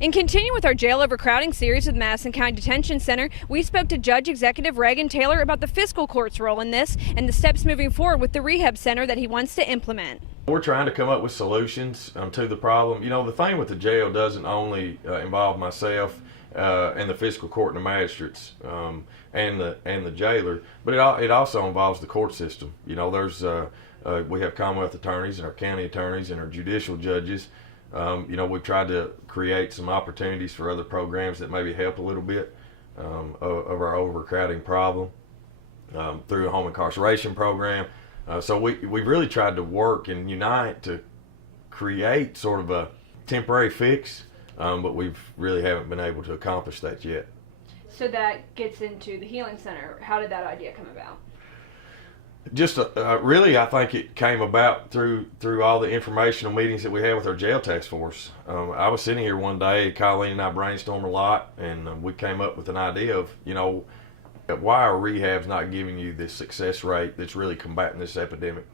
In continuing with our jail overcrowding series with Madison County Detention Center, we spoke to Judge Executive Reagan Taylor about the fiscal court's role in this and the steps moving forward with the rehab center that he wants to implement. We're trying to come up with solutions to the problem. You know, the thing with the jail doesn't only involve myself and the fiscal court and the magistrates and the jailer, but it also involves the court system. You know, there's we have Commonwealth attorneys and our county attorneys and our judicial judges. You know, we've tried to create some opportunities for other programs that maybe help a little bit of our overcrowding problem through a home incarceration program. So we've really tried to work and unite to create sort of a temporary fix, but we really haven't been able to accomplish that yet. So that gets into the healing center. How did that idea come about? Just really, I think it came about through all the informational meetings that we had with our jail task force. I was sitting here one day, Colleen and I brainstormed a lot, and we came up with an idea of, you know, why are rehabs not giving you the success rate that's really combating this epidemic?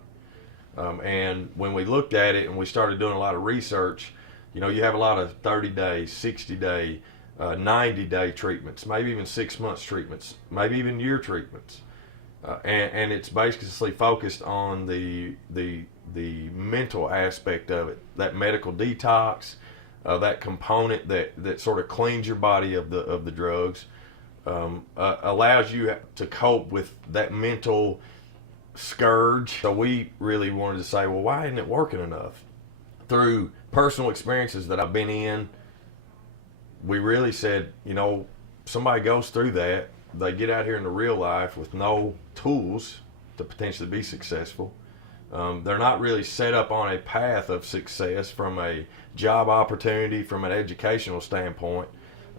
And when we looked at it and we started doing a lot of research, you know, you have a lot of 30-day, 60-day, 90-day treatments, maybe even 6 months treatments, maybe even year treatments. And it's basically focused on the mental aspect of it, that medical detox, that component that sort of cleans your body of the drugs, allows you to cope with that mental scourge. So we really wanted to say, well, why isn't it working enough? Through personal experiences that I've been in, we really said, you know, somebody goes through that, they get out here into real life with no tools to potentially be successful. They're not really set up on a path of success from a job opportunity, from an educational standpoint.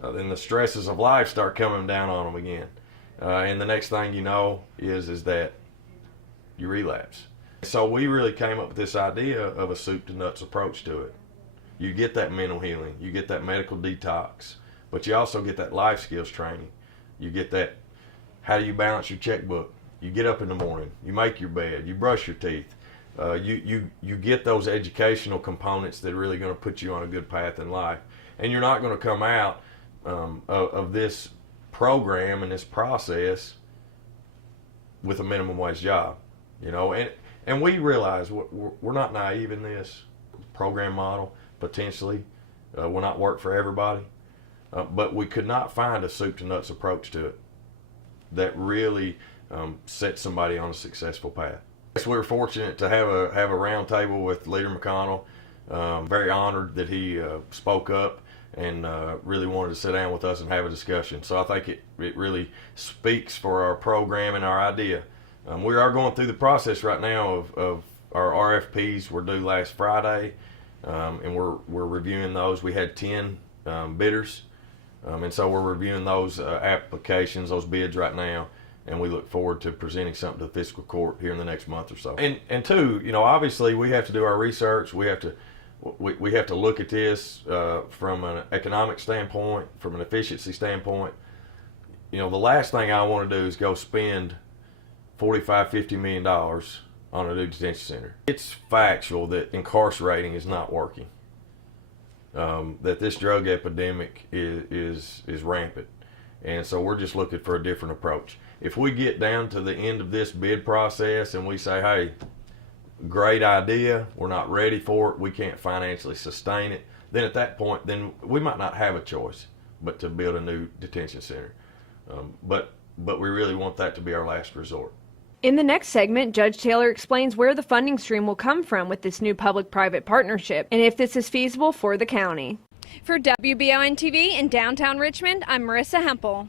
Then the stresses of life start coming down on them again. And the next thing you know is that you relapse. So we really came up with this idea of a soup to nuts approach to it. You get that mental healing, you get that medical detox, but you also get that life skills training. You get that, how do you balance your checkbook? You get up in the morning, you make your bed, you brush your teeth. You get those educational components that are really going to put you on a good path in life. And you're not going to come out of this program and this process with a minimum wage job. You know, and we realize we're not naive in this program model, potentially. Will not work for everybody. But we could not find a soup to nuts approach to it that really sets somebody on a successful path. Yes, we were fortunate to have a round table with Leader McConnell. Very honored that he spoke up and really wanted to sit down with us and have a discussion. So I think it really speaks for our program and our idea. We are going through the process right now of our RFPs. Were due last Friday, and we're reviewing those. We had 10 bidders. And so we're reviewing those applications, those bids right now, and we look forward to presenting something to the fiscal court here in the next month or so. And two, you know, obviously we have to do our research. We have to look at this from an economic standpoint, from an efficiency standpoint. You know, the last thing I want to do is go spend $45–50 million on a new detention center. It's factual that incarcerating is not working. That this drug epidemic is rampant, and so we're just looking for a different approach. If we get down to the end of this bid process and we say, hey, great idea, we're not ready for it, we can't financially sustain it, then at that point, then we might not have a choice but to build a new detention center. But we really want that to be our last resort. In the next segment, Judge Taylor explains where the funding stream will come from with this new public-private partnership and if this is feasible for the county. For WBON TV in downtown Richmond, I'm Marissa Hempel.